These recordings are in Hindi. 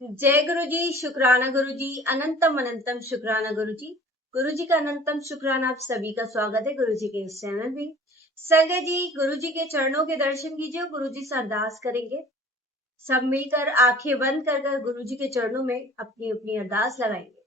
जय गुरु जी, शुक्राना गुरु जी, अनंतम अनंतम शुक्राना गुरु जी। गुरु जी का अनंतम शुक्राना। आप सभी का स्वागत है गुरु जी के इस चैनल में। संगत जी, गुरु जी के चरणों के दर्शन कीजिए, गुरु जी से अरदास करेंगे। सब मिलकर आंखें बंद कर गुरु जी के चरणों में अपनी अपनी अरदास लगाएंगे।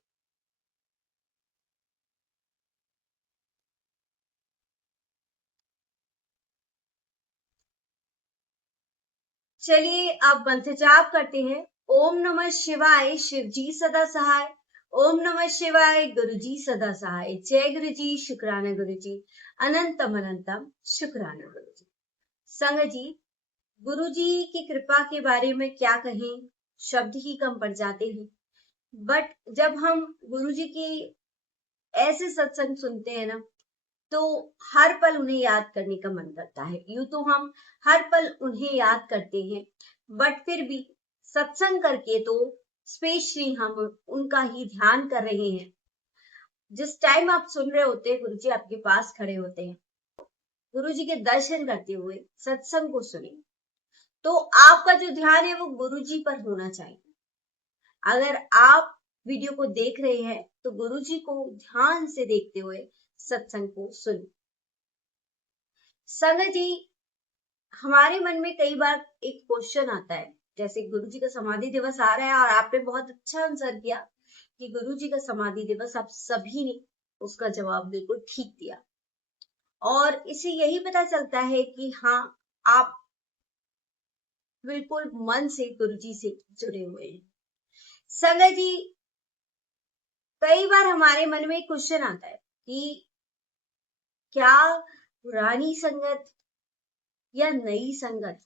चलिए अब मंत्र जाप करते हैं। ओम नमः शिवाय, शिव जी सदा सहाय। ओम नमः शिवाय, गुरु जी सदा सहाय। जय गुरु जी, शुक्राना गुरु जी, अनंतम अनंतम शुक्राना गुरु जी। संग जी, गुरु जी की कृपा के बारे में क्या कहें, शब्द ही कम पड़ जाते हैं। बट जब हम गुरु जी की ऐसे सत्संग सुनते हैं ना, तो हर पल उन्हें याद करने का मन करता है। यूं तो हम हर पल उन्हें याद करते हैं, बट फिर भी सत्संग करके तो स्पेशली हम उनका ही ध्यान कर रहे हैं। जिस टाइम आप सुन रहे होते हैं, गुरु जी आपके पास खड़े होते हैं, गुरु जी के दर्शन करते हुए सत्संग को सुने, तो आपका जो ध्यान है वो गुरु जी पर होना चाहिए। अगर आप वीडियो को देख रहे हैं तो गुरु जी को ध्यान से देखते हुए सत्संग को सुने। संगत जी, हमारे मन में कई बार एक क्वेश्चन आता है, जैसे गुरु जी का समाधि दिवस आ रहा है और आपने बहुत अच्छा आंसर किया कि गुरु जी का समाधि दिवस, आप सभी ने उसका जवाब बिल्कुल ठीक दिया। और इससे यही पता चलता है कि हाँ, आप बिल्कुल मन से गुरु जी से जुड़े हुए हैं। संगत जी, कई बार हमारे मन में क्वेश्चन आता है कि क्या पुरानी संगत या नई संगत,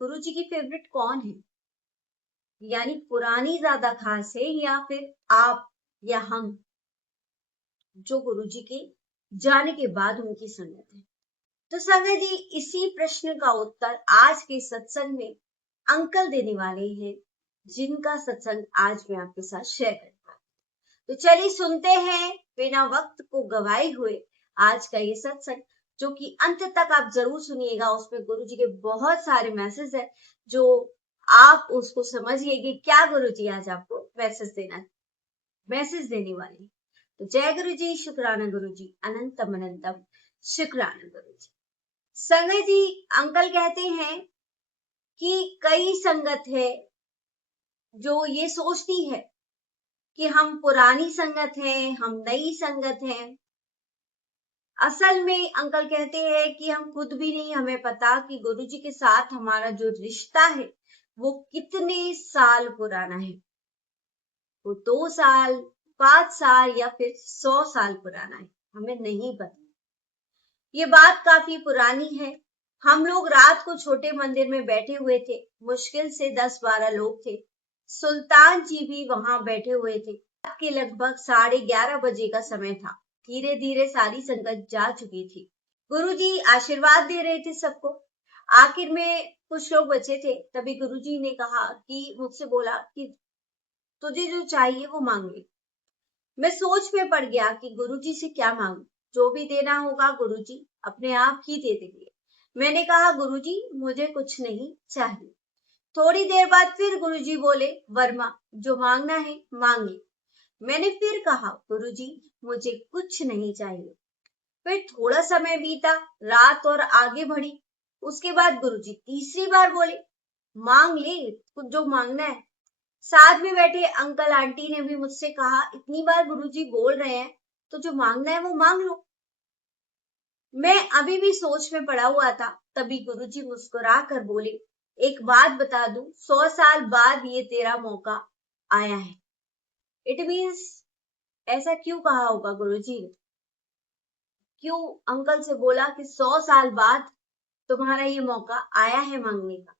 गुरु जी की फेवरेट कौन है? यानी पुरानी ज्यादा खास है या फिर आप या हम, जो गुरु जी के जाने के बाद उनकी संगत है। तो संगत जी, इसी प्रश्न का उत्तर आज के सत्संग में अंकल देने वाले हैं, जिनका सत्संग आज मैं आपके साथ शेयर करूंगा। तो चलिए सुनते हैं बिना वक्त को गवाए हुए आज का ये सत्संग, जो कि अंत तक आप जरूर सुनिएगा। उसमें गुरु जी के बहुत सारे मैसेज है, जो आप उसको समझिए कि क्या गुरु जी आज आपको मैसेज देने वाले। तो जय गुरु जी, शुक्राना गुरु जी, अनंतम अनंतम शुक्राना गुरु जी। संगत जी, अंकल कहते हैं कि कई संगत है जो ये सोचती है कि हम पुरानी संगत हैं, हम नई संगत हैं। असल में अंकल कहते हैं कि हम खुद भी नहीं हमें पता कि गुरु जी के साथ हमारा जो रिश्ता है वो कितने साल पुराना है। वो 2 साल, 5 साल या फिर 100 साल पुराना है, हमें नहीं पता। ये बात काफी पुरानी है। हम लोग रात को छोटे मंदिर में बैठे हुए थे, मुश्किल से 10-12 लोग थे। सुल्तान जी भी वहां बैठे हुए थे। रात के लगभग 11:30 बजे का समय था। धीरे धीरे सारी संगत जा चुकी थी। गुरुजी आशीर्वाद दे रहे थे सबको। आखिर में कुछ लोग बचे थे। तभी गुरुजी ने कहा कि मुझसे बोला कि तुझे जो चाहिए वो मांग ले। मैं सोच में पड़ गया कि गुरुजी से क्या मांगू। जो भी देना होगा गुरुजी अपने आप ही दे देंगे। मैंने कहा गुरुजी मुझे कुछ नहीं चाहिए। थोड़ी देर बाद फिर गुरुजी बोले, वर्मा जो मांगना है मांग ले। मैंने फिर कहा गुरुजी मुझे कुछ नहीं चाहिए। फिर थोड़ा समय बीता, रात और आगे बढ़ी। उसके बाद गुरुजी तीसरी बार बोले, मांग ले कुछ जो मांगना है। साथ में बैठे अंकल आंटी ने भी मुझसे कहा, इतनी बार गुरुजी बोल रहे हैं तो जो मांगना है वो मांग लो। मैं अभी भी सोच में पड़ा हुआ था। तभी गुरुजी मुस्कुरा कर बोले, एक बात बता दूं, 100 साल बाद ये तेरा मौका आया है। इट मीन्स, ऐसा क्यों कहा होगा गुरुजी ने? क्यों अंकल से बोला कि 100 साल बाद तुम्हारा ये मौका आया है मांगने का?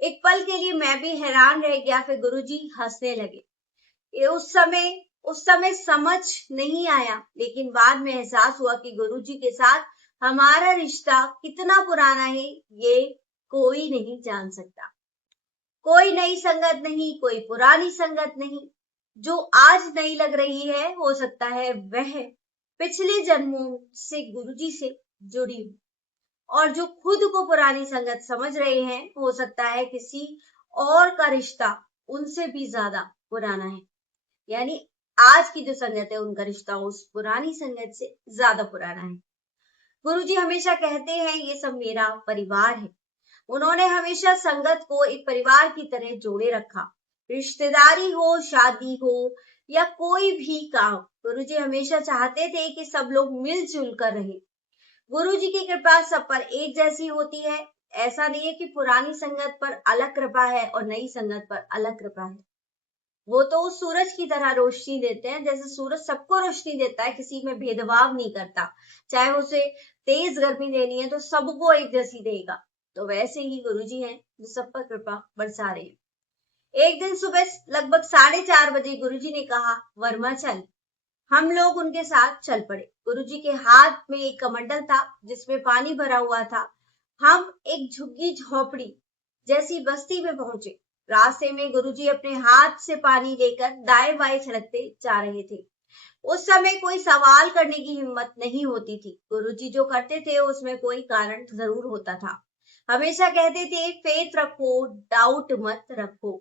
एक पल के लिए मैं भी हैरान रह गया। फिर गुरुजी हंसने लगे। ये उस समय समझ नहीं आया, लेकिन बाद में एहसास हुआ कि गुरुजी के साथ हमारा रिश्ता कितना पुराना है, ये कोई नहीं जान सकता। कोई नई संगत नहीं, कोई पुरानी संगत नहीं। जो आज नई लग रही है, हो सकता है वह पिछले जन्मों से गुरुजी से जुड़ी हो। और जो खुद को पुरानी संगत समझ रहे हैं, हो सकता है किसी और का रिश्ता उनसे भी ज्यादा पुराना है। यानी आज की जो संगत है उनका रिश्ता उस पुरानी संगत से ज्यादा पुराना है। गुरुजी हमेशा कहते हैं ये सब मेरा परिवार है। उन्होंने हमेशा संगत को एक परिवार की तरह जोड़े रखा। रिश्तेदारी हो, शादी हो या कोई भी काम, गुरुजी हमेशा चाहते थे कि सब लोग मिलजुल कर रहे। गुरुजी की कृपा सब पर एक जैसी होती है। ऐसा नहीं है कि पुरानी संगत पर अलग कृपा है और नई संगत पर अलग कृपा है। वो तो सूरज की तरह रोशनी देते हैं। जैसे सूरज सबको रोशनी देता है, किसी में भेदभाव नहीं करता। चाहे उसे तेज गर्मी देनी है तो सबको एक जैसी देगा। तो वैसे ही गुरुजी हैं जो सब पर कृपा बरसा रहे हैं। एक दिन सुबह लगभग 4:30 बजे गुरुजी ने कहा, वर्मा चल। हम लोग उनके साथ चल पड़े। गुरुजी के हाथ में एक कमंडल था जिसमें पानी भरा हुआ था। हम एक झुग्गी झोपड़ी जैसी बस्ती में पहुंचे। रास्ते में गुरुजी अपने हाथ से पानी लेकर दाएं बाएं छिड़कते जा रहे थे। उस समय कोई सवाल करने की हिम्मत नहीं होती थी। गुरुजी जो करते थे उसमें कोई कारण जरूर होता था। हमेशा कहते थे फेथ रखो, डाउट मत रखो।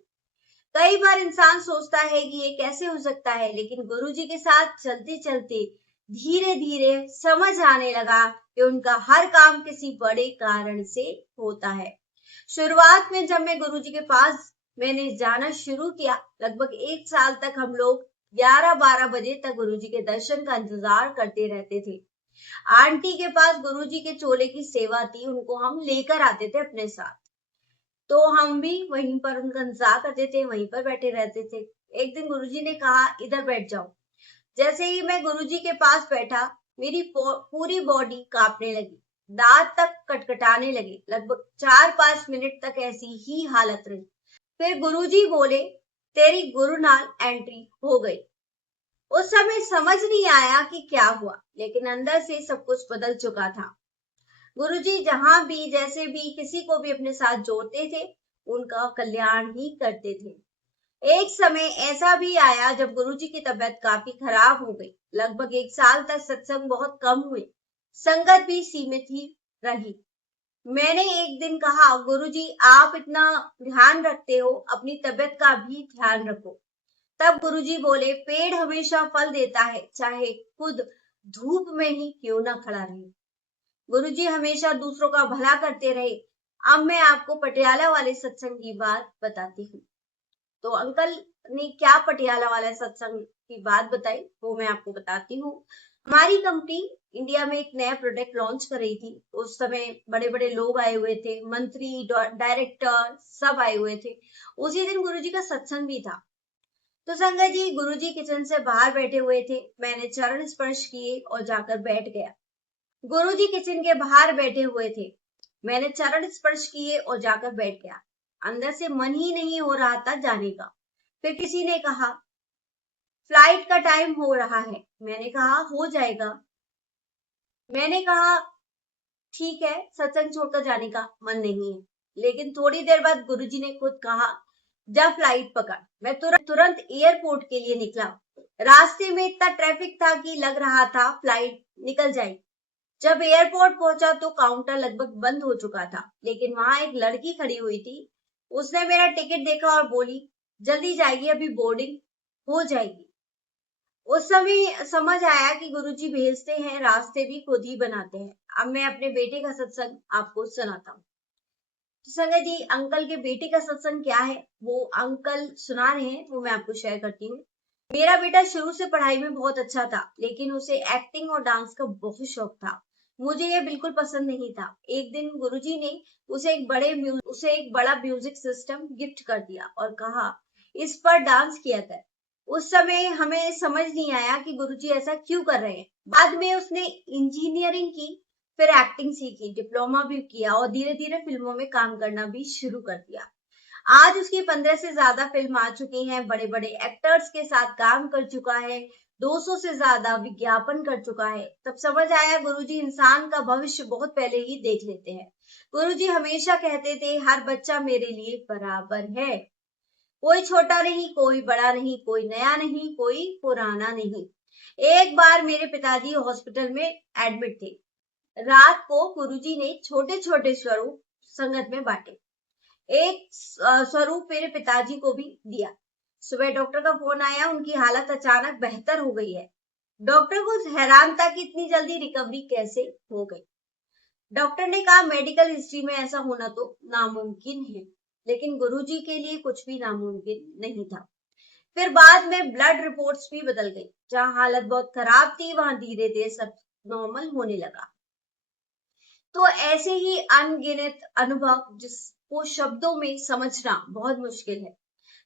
कई बार इंसान सोचता है कि ये कैसे हो सकता है, लेकिन गुरुजी के साथ चलते चलते धीरे धीरे समझ आने लगा कि उनका हर काम किसी बड़े कारण से होता है। शुरुआत में जब मैं गुरुजी के पास मैंने जाना शुरू किया, लगभग 1 साल तक हम लोग 11-12 बजे तक गुरुजी के दर्शन का इंतजार करते रहते थे। आंटी के पास गुरुजी के चोले की सेवा थी, उनको हम लेकर आते थे अपने साथ। तो हम भी वहीं पर उनका इंतजार करते थे, वहीं पर बैठे रहते थे। एक दिन गुरुजी ने कहा, इधर बैठ जाओ। जैसे ही मैं गुरुजी के पास बैठा, मेरी पूरी बॉडी कांपने लगी, दांत तक कटकटाने लगे। लगभग 4-5 मिनट तक ऐसी ही हालत रही। फिर गुरुजी बोले, तेरी गुरुनाल एंट्री हो गई। उस समय समझ नहीं आया कि क्या हुआ, लेकिन अंदर से सब कुछ बदल चुका था। गुरुजी जहां भी जैसे भी किसी को भी अपने साथ जोड़ते थे, उनका कल्याण ही करते थे। एक समय ऐसा भी आया जब गुरुजी की तबीयत काफी खराब हो गई। लगभग 1 साल तक सत्संग बहुत कम हुए, संगत भी सीमित ही रही। मैंने एक दिन कहा, गुरुजी आप इतना ध्यान रखते हो, अपनी तबीयत का भी ध्यान रखो। तब गुरुजी बोले, पेड़ हमेशा फल देता है, चाहे खुद धूप में ही क्यों ना खड़ा रहे। गुरुजी हमेशा दूसरों का भला करते रहे। अब मैं आपको पटियाला वाले सत्संग की बात बताती हूँ। तो अंकल ने क्या पटियाला वाला सत्संग की बात बताई वो मैं आपको बताती हूँ। हमारी कंपनी इंडिया में एक नया प्रोडक्ट लॉन्च कर रही थी। उस समय बड़े बड़े लोग आए हुए थे, मंत्री, डायरेक्टर सब आए हुए थे। उसी दिन गुरुजी का सत्संग भी था। तो संगत जी, गुरुजी किचन से बाहर बैठे हुए थे। मैंने चरण स्पर्श किए और जाकर बैठ गया। गुरुजी किचन के बाहर बैठे हुए थे। मैंने चरण स्पर्श किए और जाकर बैठ गया। अंदर से मन ही नहीं हो रहा था जाने का। फिर किसी ने कहा, फ्लाइट का टाइम हो रहा है। मैंने कहा, हो जाएगा। मैंने कहा, ठीक है, सत्संग छोड़कर जाने का मन नहीं है। लेकिन थोड़ी देर बाद गुरुजी ने खुद कहा, जा फ्लाइट पकड़। मैं तुरंत एयरपोर्ट के लिए निकला। रास्ते में इतना ट्रैफिक था कि लग रहा था फ्लाइट निकल जाएगी। जब एयरपोर्ट पहुंचा तो काउंटर लगभग बंद हो चुका था, लेकिन वहां एक लड़की खड़ी हुई थी। उसने मेरा टिकट देखा और बोली, जल्दी जाइए, अभी बोर्डिंग हो जाएगी। उस समय समझ आया कि गुरुजी भेजते हैं, रास्ते भी खुद ही बनाते हैं। अब मैं अपने बेटे का सत्संग आपको सुनाता हूँ। तो संगत जी, अंकल के बेटे का सत्संग क्या है वो अंकल सुना रहे हैं, वो मैं आपको शेयर करती हूँ। मेरा बेटा शुरू से पढ़ाई में बहुत अच्छा था, लेकिन उसे एक्टिंग और डांस का बहुत शौक था। मुझे यह बिल्कुल पसंद नहीं था। एक दिन गुरुजी ने उसे एक बड़ा म्यूजिक सिस्टम गिफ्ट कर दिया और कहा, इस पर डांस किया कर। उस समय हमें समझ नहीं आया कि गुरुजी ऐसा क्यों कर रहे हैं। बाद में उसने इंजीनियरिंग की, फिर एक्टिंग सीखी, डिप्लोमा भी किया और धीरे धीरे फिल्मों में काम करना भी शुरू कर दिया। आज उसकी 15 से ज्यादा फिल्म आ चुकी हैं, बड़े बड़े एक्टर्स के साथ काम कर चुका है, 200 से ज्यादा विज्ञापन कर चुका है। तब समझ आया गुरुजी इंसान का भविष्य बहुत पहले ही देख लेते हैं। गुरुजी हमेशा कहते थे, हर बच्चा मेरे लिए बराबर है, कोई छोटा नहीं, कोई बड़ा नहीं, कोई नया नहीं, कोई पुराना नहीं। एक बार मेरे पिताजी हॉस्पिटल में एडमिट थे। रात को गुरुजी ने छोटे छोटे स्वरूप संगत में बांटे। एक स्वरूप मेरे पिताजी को भी दिया। सुबह डॉक्टर का फोन आया, उनकी हालत अचानक बेहतर हो गई है। डॉक्टर को हैरान था कि इतनी जल्दी रिकवरी कैसे हो गई। डॉक्टर ने कहा मेडिकल हिस्ट्री में ऐसा होना तो नामुमकिन है, लेकिन गुरुजी के लिए कुछ भी नामुमकिन नहीं था। फिर बाद में ब्लड रिपोर्ट्स भी बदल गई। जहां हालत बहुत खराब थी वहां धीरे धीरे सब नॉर्मल होने लगा। तो ऐसे ही अनगिनत अनुभव जिसको शब्दों में समझना बहुत मुश्किल है।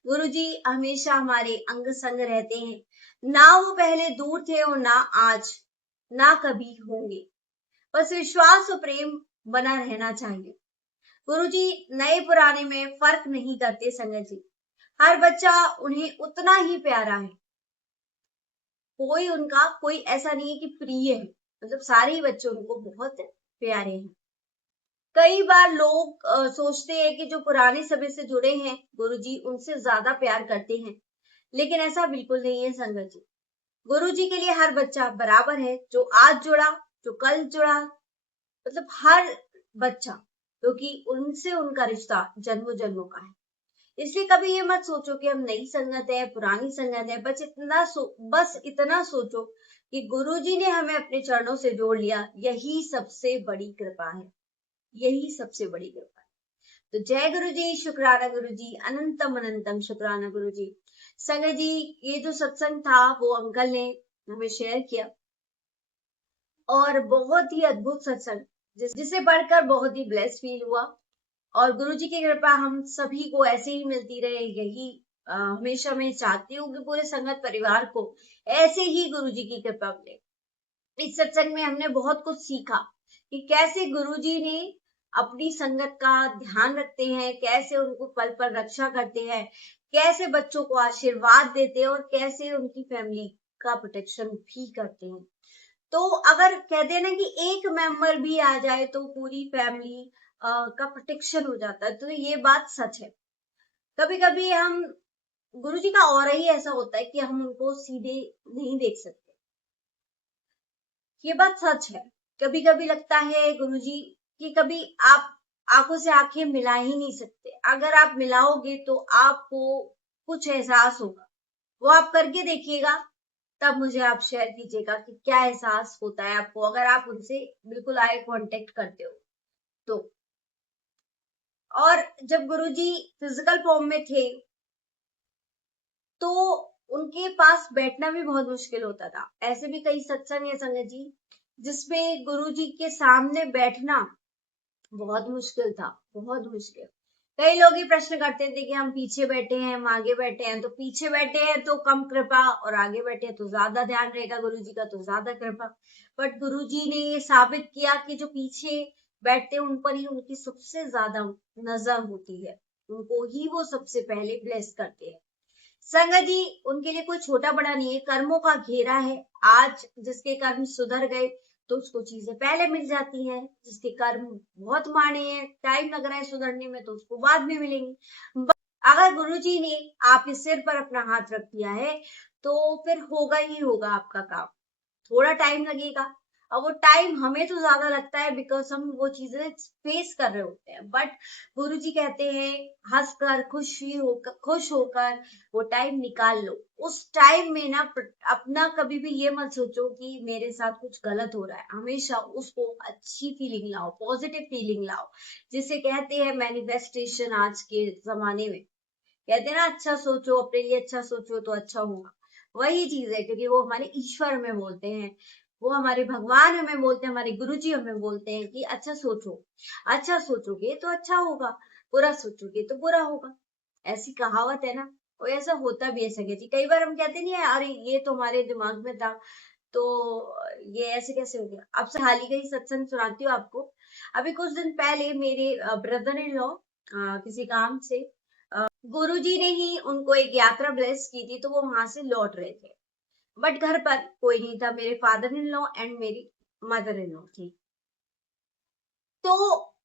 गुरुजी हमेशा हमारे अंग संग रहते हैं। ना वो पहले दूर थे और ना आज, ना कभी होंगे। बस विश्वास और प्रेम बना रहना चाहिए। गुरुजी नए पुराने में फर्क नहीं करते संगत जी। हर बच्चा उन्हें उतना ही प्यारा है। कोई ऐसा नहीं है कि प्रिय है, मतलब सारे ही बच्चे उनको बहुत प्यारे हैं। कई बार लोग सोचते हैं कि जो पुराने समय से जुड़े हैं गुरुजी उनसे ज्यादा प्यार करते हैं, लेकिन ऐसा बिल्कुल नहीं है संगत जी। गुरुजी के लिए हर बच्चा बराबर है, जो आज जुड़ा, जो कल जुड़ा, मतलब हर बच्चा, क्योंकि उनसे उनका रिश्ता जन्मों जन्मों का है। इसलिए कभी ये मत सोचो कि हम नई संगत है, पुरानी संगत है। बस इतना सोचो कि गुरुजी ने हमें अपने चरणों से जोड़ लिया। यही सबसे बड़ी कृपा है, यही सबसे बड़ी कृपा है। तो जय गुरु जी, शुक्राना गुरु जी, अनंतम अनंतम शुक्राना गुरु जी। संगत जी, ये जो सत्संग था वो अंकल ने हमें शेयर किया और बहुत ही अद्भुत सत्संग, जिसे पढ़कर बहुत ही ब्लेस्ड फील हुआ। और गुरुजी की कृपा हम सभी को ऐसे ही मिलती रहे, यही हमेशा मैं चाहती हूँ कि पूरे संगत परिवार को ऐसे ही गुरुजी की कृपा मिले। इस सत्संग में हमने बहुत कुछ सीखा कि कैसे गुरुजी ने अपनी संगत का ध्यान रखते हैं, कैसे उनको पल पर रक्षा करते हैं, कैसे बच्चों को आशीर्वाद देते हैं और कैसे उनकी फैमिली का प्रोटेक्शन भी करते हैं। तो अगर कहते हैं ना कि एक मेंबर भी आ जाए तो पूरी फैमिली का प्रोटेक्शन हो जाता है, तो ये बात सच है। कभी कभी हम गुरुजी का ऑरा ही ऐसा होता है कि हम उनको सीधे नहीं देख सकते, ये बात सच है। कभी कभी लगता है गुरुजी कि कभी आप आंखों से आंखें मिला ही नहीं सकते। अगर आप मिलाओगे तो आपको कुछ एहसास होगा, वो आप करके देखिएगा, तब मुझे आप शेयर कीजिएगा कि क्या एहसास होता है आपको अगर आप उनसे बिल्कुल आई कांटेक्ट करते हो तो। और जब गुरुजी फिजिकल फॉर्म में थे तो उनके पास बैठना भी बहुत मुश्किल होता था। ऐसे भी कई सत्संग है संगत जी जिसमें गुरुजी के सामने बैठना बहुत मुश्किल था, बहुत मुश्किल। कई लोग ही प्रश्न करते थे कि हम पीछे बैठे हैं, हम आगे बैठे हैं। तो पीछे बैठे हैं तो कम कृपा और आगे बैठे हैं तो ज्यादा ध्यान रहेगा गुरुजी का, तो ज्यादा कृपा। बट गुरुजी ने ये साबित किया कि जो पीछे बैठते हैं उन पर ही उनकी सबसे ज्यादा नजर होती है, उनको ही वो सबसे पहले ब्लेस करते हैं। संगत जी, उनके लिए कोई छोटा बड़ा नहीं है, कर्मों का घेरा है। आज जिसके कर्म सुधर गए तो उसको चीजें पहले मिल जाती हैं, जिसके कर्म बहुत माड़े हैं, टाइम लग रहा है सुधरने में, तो उसको बाद में मिलेंगे। अगर गुरुजी ने आपके सिर पर अपना हाथ रख दिया है तो फिर होगा ही होगा आपका काम। थोड़ा टाइम लगेगा और वो टाइम हमें तो ज्यादा लगता है बिकॉज हम वो चीजें फेस कर रहे होते हैं। बट गुरुजी कहते हैं हंसकर खुश होकर वो टाइम निकाल लो। उस टाइम में ना अपना कभी भी ये मत सोचो कि मेरे साथ कुछ गलत हो रहा है। हमेशा उसको अच्छी फीलिंग लाओ, पॉजिटिव फीलिंग लाओ, जिसे कहते हैं मैनिफेस्टेशन। आज के जमाने में कहते हैं ना अच्छा सोचो, अपने लिए अच्छा सोचो तो अच्छा होगा। वही चीज है, क्योंकि वो हमारे ईश्वर हमें बोलते हैं, वो हमारे भगवान हमें बोलते हैं, हमारे गुरुजी हमें बोलते हैं कि अच्छा सोचो, अच्छा सोचोगे तो अच्छा होगा, बुरा सोचोगे तो बुरा होगा। ऐसी कहावत है ना, और ऐसा होता भी है संगत जी। कई बार हम कहते नहीं है अरे ये तो हमारे दिमाग में था, तो ये ऐसे कैसे हो गया। अब से हाल ही का ही सत्संग सुनाती हूँ आपको। अभी कुछ दिन पहले मेरे ब्रदर इन लॉ किसी काम से गुरुजी ने ही उनको एक यात्रा ब्लेस की थी, तो वो वहां से लौट रहे थे। बट घर पर कोई नहीं था, मेरे फादर इन लॉ एंड मेरी मदर इन लॉ थी। तो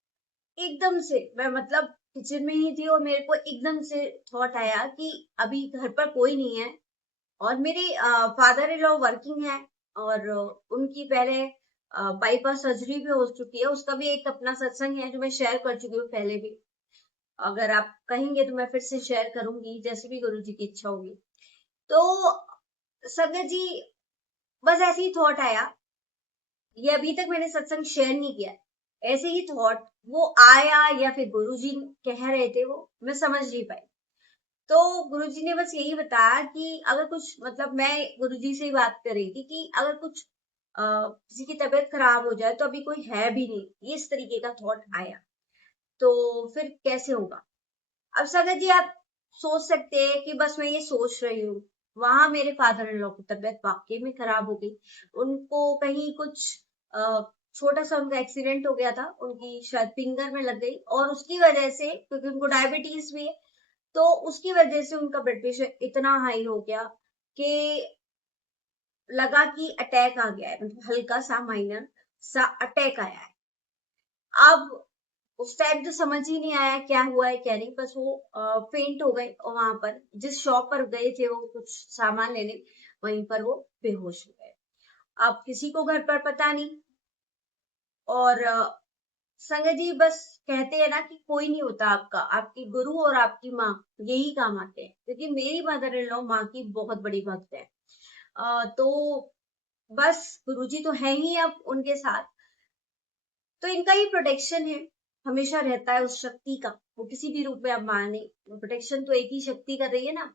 एकदम से मैं मतलब किचन में ही थी और मेरे को एकदम से थॉट आया कि अभी घर पर कोई नहीं है और मेरे फादर इन लॉ वर्किंग है और उनकी पहले बाईपास सर्जरी भी हो चुकी है। उसका भी एक अपना सत्संग है जो मैं शेयर कर चुकी हूँ पहले भी। अगर आप कहेंगे तो मैं फिर से शेयर करूंगी, जैसे भी गुरुजी की इच्छा होगी। तो संगत जी, बस ऐसे ही थॉट आया, ये अभी तक मैंने सत्संग शेयर नहीं किया, ऐसे ही थॉट वो आया या फिर गुरुजी कह रहे थे, वो मैं समझ नहीं पाई। तो गुरुजी ने बस यही बताया कि अगर कुछ, मतलब मैं गुरुजी से ही बात कर रही थी कि अगर कुछ किसी की तबीयत खराब हो जाए तो अभी कोई है भी नहीं, ये इस तरीके का थॉट आया, तो फिर कैसे होगा। अब संगत जी, आप सोच सकते हैं कि बस मैं ये सोच रही हूँ, वहां मेरे फादर इन लॉ की तबीयत वाकई में खराब हो गई। उनको कहीं कुछ छोटा सा उनका एक्सीडेंट हो गया था, उनकी शायद फिंगर में लग गई, और उसकी वजह से, क्योंकि उनको डायबिटीज भी है, तो उसकी वजह से उनका ब्लड प्रेशर इतना हाई हो गया कि लगा कि अटैक आ गया है, मतलब हल्का सा माइनर सा अटैक आया है। अब उस टाइम तो समझ ही नहीं आया क्या हुआ है क्या नहीं, बस वो फेंट हो गए, और वहां पर जिस शॉप पर गए थे वो कुछ सामान लेने, वहीं पर वो बेहोश हो गए। अब किसी को घर पर पता नहीं, और संगत जी, बस कहते हैं ना कि कोई नहीं होता आपका, आपके गुरु और आपकी माँ यही काम आते हैं, क्योंकि मेरी मदर इन लॉ माँ की बहुत बड़ी भक्त है। तो बस गुरुजी तो है ही अब उनके साथ, तो इनका ही प्रोटेक्शन है, हमेशा रहता है उस शक्ति का, वो किसी भी रूप में आप माने, प्रोटेक्शन तो एक ही शक्ति कर रही है ना।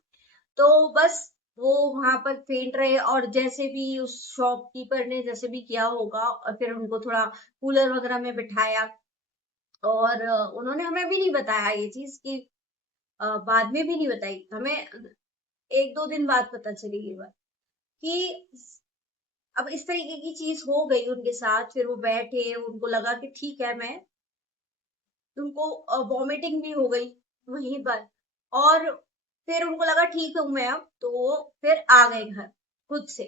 तो बस वो वहां पर फेंट रहे, और जैसे भी उस शॉपकीपर ने जैसे भी किया होगा, और फिर उनको थोड़ा कूलर वगैरह में बिठाया, और उन्होंने हमें भी नहीं बताया ये चीज कि बाद में भी नहीं बताई हमें, एक दो दिन बाद पता चली ये बात कि अब इस तरीके की चीज हो गई उनके साथ। फिर वो बैठे, उनको लगा कि ठीक है, मैं, उनको वॉमिटिंग भी हो गई वहीं पर, और फिर उनको लगा ठीक हूं मैं अब, तो वो फिर आ गए घर खुद से।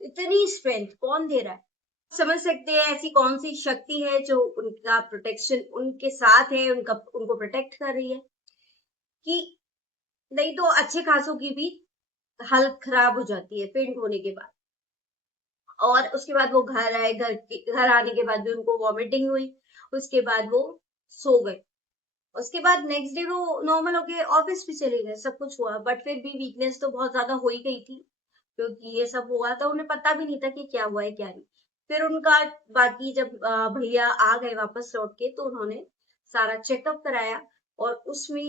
इतनी स्ट्रेंथ कौन दे रहा है, समझ सकते हैं ऐसी कौन सी शक्ति है जो उनका प्रोटेक्शन उनके साथ है, उनका, उनको प्रोटेक्ट कर रही है। कि नहीं तो अच्छे खासों की भी हालत खराब हो जाती है फेंट होने के बाद, और उसके बाद वो घर आए, घर आने के बाद भी उनको वॉमिटिंग हुई, उसके बाद वो सो गए। उसके बाद नेक्स्ट डे वो नॉर्मल होके ऑफिस भी चले गए, सब कुछ हुआ, बट फिर भी वीकनेस तो बहुत ज्यादा हो ही गई थी, क्योंकि ये सब हुआ था, उन्हें पता भी नहीं था कि क्या हुआ है क्या नहीं। फिर उनका, बाकी जब भैया आ गए वापस लौट के, तो उन्होंने सारा चेकअप कराया, और उसमें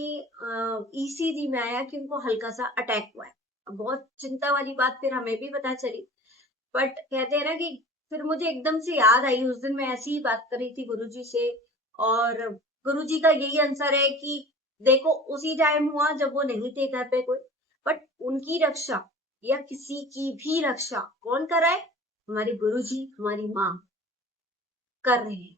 ईसीजी में आया कि उनको हल्का सा अटैक हुआ है। अब बहुत चिंता वाली बात फिर हमें भी पता चली, बट कहते हैं ना कि फिर मुझे एकदम से याद आई, उस दिन मैं ऐसी ही बात कर रही थी गुरुजी से, और गुरुजी का यही आंसर है कि देखो, उसी टाइम हुआ जब वो नहीं थे घर पे कोई, बट उनकी रक्षा या किसी की भी रक्षा कौन कर रहा है, हमारे गुरुजी, हमारी माँ कर रहे हैं।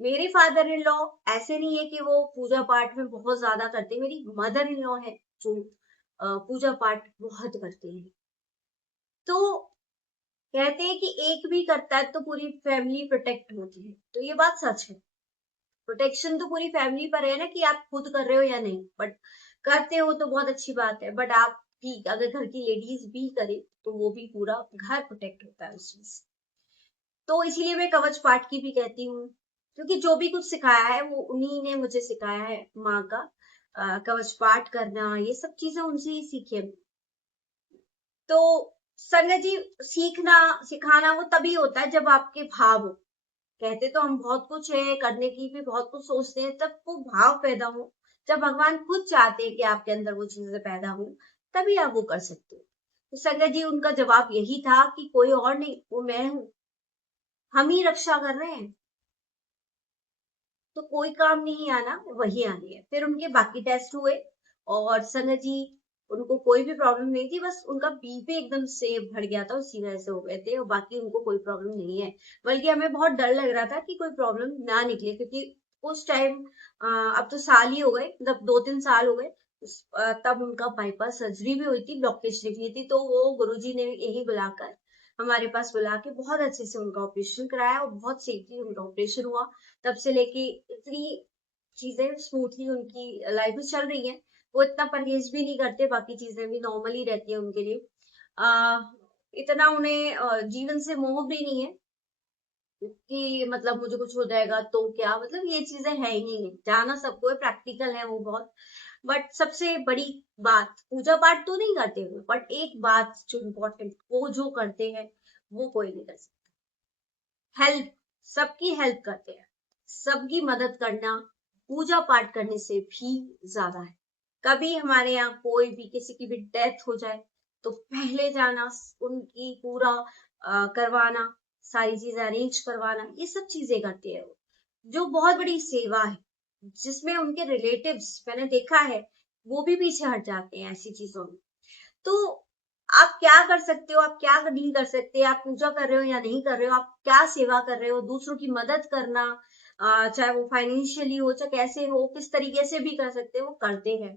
मेरे फादर इन लॉ ऐसे नहीं है कि वो पूजा पाठ में बहुत ज्यादा करते, मेरी मदर इन लॉ है जो पूजा पाठ बहुत करते हैं। तो कहते हैं कि एक भी करता है तो पूरी फैमिली प्रोटेक्ट होती है, तो ये बात सच है। प्रोटेक्शन तो पूरी फैमिली पर है ना, कि आप खुद कर रहे हो या नहीं, बट करते हो तो बहुत अच्छी बात है, बट आप भी अगर घर की लेडीज भी करे तो वो भी पूरा घर प्रोटेक्ट होता है उस चीज से। तो इसीलिए मैं कवच पाठ की भी कहती हूँ, क्योंकि जो भी कुछ सिखाया है वो उन्हीं ने मुझे सिखाया है, माँ का कवच पाठ करना, ये सब चीजें उनसे ही सीखी है। तो संगत जी, सीखना सिखाना वो तभी होता है जब आपके भाव हो। कहते तो हम बहुत कुछ है, करने की भी बहुत कुछ सोचते हैं, तब वो भाव पैदा हो, जब भगवान खुद चाहते हैं कि आपके अंदर वो चीजें पैदा हो, तभी आप वो कर सकते हो। तो संगत जी, उनका जवाब यही था कि कोई और नहीं, वो मैं हूँ, हम ही रक्षा कर रहे हैं, तो कोई काम नहीं आना, वही आनी है। फिर उनके बाकी टेस्ट हुए, और संगत जी, उनको कोई भी प्रॉब्लम नहीं थी, बस उनका बीपी एकदम से बढ़ गया था, उसी वजह से हो गए थे, और बाकी उनको कोई प्रॉब्लम नहीं है। बल्कि हमें बहुत डर लग रहा था कि कोई प्रॉब्लम ना निकले, क्योंकि उस टाइम, अब तो साल ही हो गए, मतलब 2-3 साल हो गए, तब उनका बाईपास सर्जरी भी हुई थी, ब्लॉकेज निकली थी, तो वो गुरुजी ने यही बुलाकर, हमारे पास बुला के बहुत अच्छे से उनका ऑपरेशन कराया, और बहुत सेफली उनका ऑपरेशन हुआ। तब से लेके इतनी चीजें स्मूथली उनकी लाइफ में चल रही है। वो इतना परहेज भी नहीं करते, बाकी चीजें भी नॉर्मल ही रहती है उनके लिए। आ, इतना उन्हें जीवन से मोह भी नहीं है, कि मतलब मुझे कुछ हो जाएगा तो क्या, मतलब ये चीजें है ही नहीं। जाना सबको है, प्रैक्टिकल है वो बहुत। बट सबसे बड़ी बात, पूजा पाठ तो नहीं करते हो, बट एक बात जो इम्पोर्टेंट, वो जो करते हैं वो कोई नहीं कर सकता। हेल्प, सबकी हेल्प करते हैं, सबकी मदद करना पूजा पाठ करने से भी ज्यादा है। कभी हमारे यहाँ कोई भी किसी की भी डेथ हो जाए तो पहले जाना, उनकी पूरा करवाना, सारी चीजें अरेंज करवाना, ये सब चीजें करते हैं वो, जो बहुत बड़ी सेवा है, जिसमें उनके रिलेटिव्स मैंने देखा है वो भी पीछे हट जाते हैं ऐसी चीजों में। तो आप क्या कर सकते हो, आप क्या नहीं कर सकते, आप पूजा कर रहे हो या नहीं कर रहे हो, आप क्या सेवा कर रहे हो, दूसरों की मदद करना, चाहे वो फाइनेंशियली हो चाहे कैसे हो, किस तरीके से भी कर सकते हो, वो करते हैं।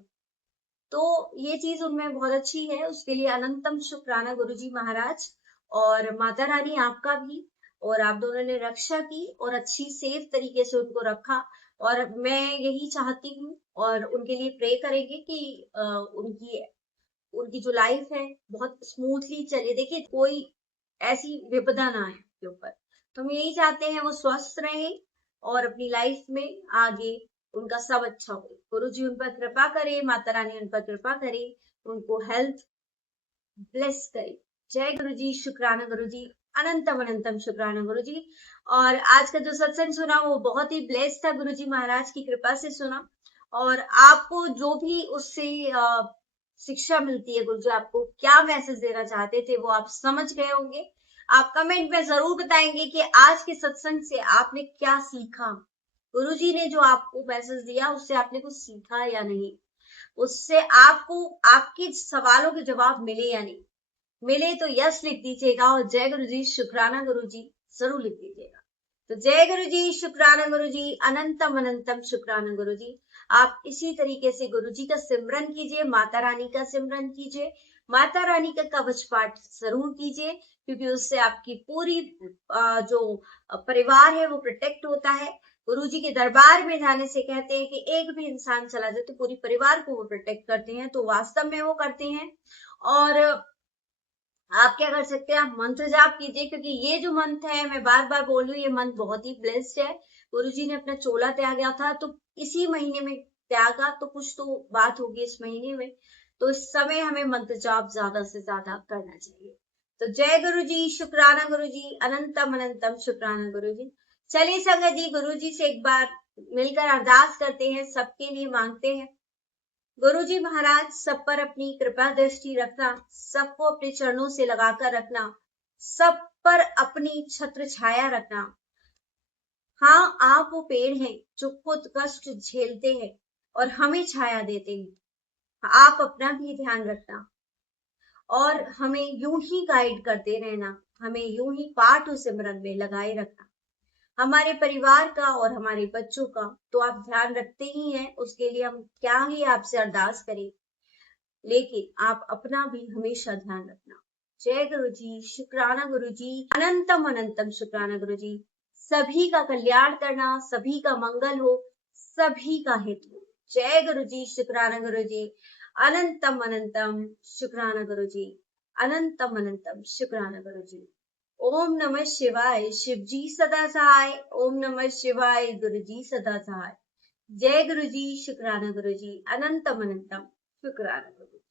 तो ये चीज उनमें बहुत अच्छी है, उसके लिए अनंतम शुक्राना गुरुजी महाराज और माता रानी आपका भी। और आप दोनों ने रक्षा की और अच्छी सेफ तरीके से उनको रखा, और मैं यही चाहती हूँ और उनके लिए प्रे करेंगे कि उनकी उनकी जो लाइफ है बहुत स्मूथली चले। देखिए कोई ऐसी विपदा ना आए उनके ऊपर, तो हम यही चाहते हैं वो स्वस्थ रहे और अपनी लाइफ में आगे उनका सब अच्छा हो। गुरु जी उन पर कृपा करे, माता रानी उन पर कृपा करे, उनको हेल्थ ब्लेस करे। जय गुरु जी, शुक्राना गुरु जी, अनंतम अनंतम शुक्राना गुरु जी। और आज का जो सत्संग सुना वो बहुत ही ब्लेस था, गुरु जी महाराज की कृपा से सुना। और आपको जो भी उससे शिक्षा मिलती है, गुरु जी आपको क्या मैसेज देना चाहते थे वो आप समझ गए होंगे। आप कमेंट में जरूर बताएंगे कि आज के सत्संग से आपने क्या सीखा, गुरु जी ने जो आपको मैसेज दिया उससे आपने कुछ सीखा या नहीं, उससे आपको आपके सवालों के जवाब मिले या नहीं मिले। तो यस लिख दीजिएगा और जय गुरु जी, शुक्राना गुरु जी जरूर लिख दीजिएगा। तो जय गुरु जी, शुक्राना गुरु जी, अनंतम अनंतम शुक्राना गुरु जी। आप इसी तरीके से गुरु जी का सिमरन कीजिए, माता रानी का सिमरन कीजिए, माता रानी का कवच पाठ जरूर कीजिए, क्योंकि उससे आपकी पूरी जो परिवार है वो प्रोटेक्ट होता है। गुरु जी के दरबार में जाने से कहते हैं कि एक भी इंसान चला जाए तो पूरी परिवार को वो प्रोटेक्ट करते हैं, तो वास्तव में वो करते हैं। और आप क्या कर सकते हैं, आप मंत्र जाप कीजिए, क्योंकि ये जो मंत्र है मैं बार बार बोल रही हूँ, ये मंत्र बहुत ही ब्लेस्ड है। गुरु जी ने अपना चोला त्यागा था तो इसी महीने में त्यागा, तो कुछ तो बात होगी इस महीने में, तो इस समय हमें मंत्र जाप ज्यादा से ज्यादा करना चाहिए। तो जय गुरु जी, शुक्राना गुरु जी, अनंतम अनंतम शुक्राना गुरु जी। चलिए संगत जी, गुरु जी से एक बार मिलकर अरदास करते हैं, सबके लिए मांगते हैं। गुरु जी महाराज सब पर अपनी कृपा दृष्टि रखना, सबको अपने चरणों से लगाकर रखना, सब पर अपनी छत्र छाया रखना। हाँ, आप वो पेड़ हैं जो खुद कष्ट झेलते हैं और हमें छाया देते हैं। आप अपना भी ध्यान रखना और हमें यूं ही गाइड करते रहना, हमें यूं ही पाठ और सिमरन में लगाए रखना, हमारे परिवार का और हमारे बच्चों का तो आप ध्यान रखते ही हैं, उसके लिए हम क्या ही आपसे अरदास करें, लेकिन आप अपना भी हमेशा ध्यान रखना। जय गुरु जी, शुक्राना गुरु जी, अनंतम अनंतम शुक्राना गुरु जी। सभी का कल्याण करना, सभी का मंगल हो, सभी का हित हो। जय गुरु जी, शुक्राना गुरु जी, अनंतम अनंतम शुक्राना गुरु जी, अनंतम अनंतम शुक्राना गुरु जी। ओम नमः शिवाय, शिव जी सदा सहाय। ओम नमः शिवाय, गुरु जी सदा सहाय। जय गुरु जी, शुक्राना गुरु जी, अनंतम अनंतम शुक्राना गुरु जी।